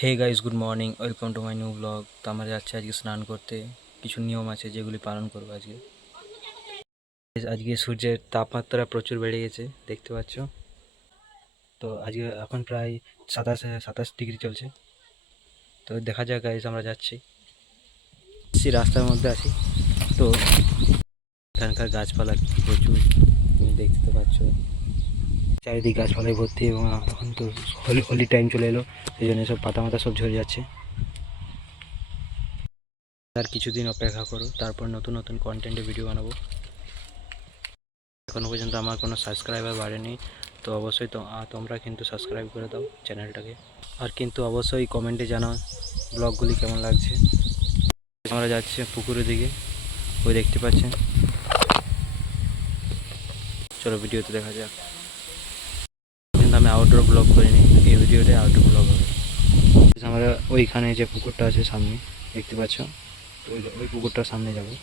Hey guys, good morning, welcome to my new blog. তো আমরা যাচ্ছি আজকে স্নান করতে। কিছু নিয়ম আছে যেগুলি পালন করবো আজকে। আজকে সূর্যের তাপমাত্রা প্রচুর বেড়ে গেছে, দেখতে পাচ্ছ। তো আজকে এখন প্রায় 27 ডিগ্রি চলছে। তো দেখা যাক গাইস, আমরা যাচ্ছি রাস্তার মধ্যে আছি। তো এখানকার গাছপালা প্রচুর, তুমি দেখতে পাচ্ছ চারিদিকে গাছপালায় ভর্তি। এবং এখন তো হোলি টাইম চলে এলো, সেই জন্য সব পাতা মাতা সব ঝরে যাচ্ছে। আর কিছুদিন অপেক্ষা করো, তারপর নতুন নতুন কন্টেন্টে ভিডিও বানাবো। এখনও পর্যন্ত আমার কোনো সাবস্ক্রাইবার বাড়েনি, তো অবশ্যই তোমরা কিন্তু সাবস্ক্রাইব করে দাও চ্যানেলটাকে। আর কিন্তু অবশ্যই কমেন্টে জানাও ব্লগগুলি কেমন লাগছে। আমরা যাচ্ছি পুকুরের দিকে, ওই দেখতে পাচ্ছেন। চলো ভিডিওতে দেখা যাক। কিন্তু আমি আউটডোর ব্লগ করিনি, এই ভিডিওতে আউটডোর ব্লগ হবে। আমরা ওইখানে যে পুকুরটা আছে সামনে, দেখতে পাচ্ছ, ওই পুকুরটার সামনে যাবো।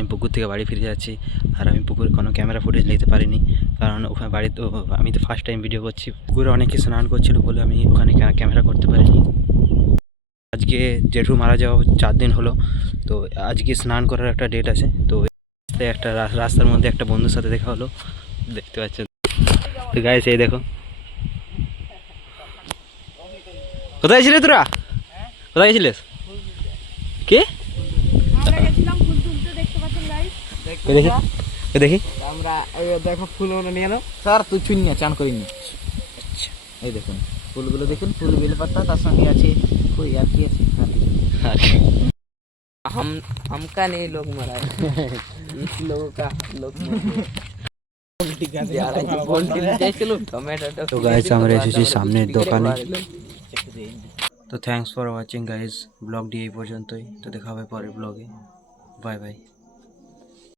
আমি পুকুর থেকে বাড়ি ফিরে যাচ্ছি। আর আমি পুকুরে কোনো ক্যামেরা ফুটেজ নিতে পারিনি, কারণ ওখানে বাড়িতে আমি তো ফার্স্ট টাইম ভিডিও করছি। পুকুরে অনেকে স্নান করছিল বলে আমি ওখানে ক্যামেরা করতে পারিনি। আজকে জেঠু মারা যাওয়া 4 দিন হলো, তো আজকে স্নান করার একটা ডেট আছে। তো একটা রাস্তার মধ্যে একটা বন্ধুর সাথে দেখা হলো, দেখতে পাচ্ছেন। তো গাইস, এই দেখো। কোথায় ছিলে তোরা? কোথায় গেছিলিস? কে? দেখি দেখি। আমরা দেখো ফুলগুলো নিয়ে নাও স্যার। তুই চুন নিয়ে চান করিনি। এই দেখুন ফুলগুলো, দেখুন ফুল বেলপাতা, তার সঙ্গে আছে কই আর কি আছে, हमका नहीं लोग मरा है, इस लोगों का लोग তো গাইস, আমরা এসেছি সামনের দোকানে। তো থ্যাঙ্কস ফর ওয়াচিং গাইস, ব্লগটি এই পর্যন্তই। তো দেখা হবে পরের ব্লগে। Bye bye.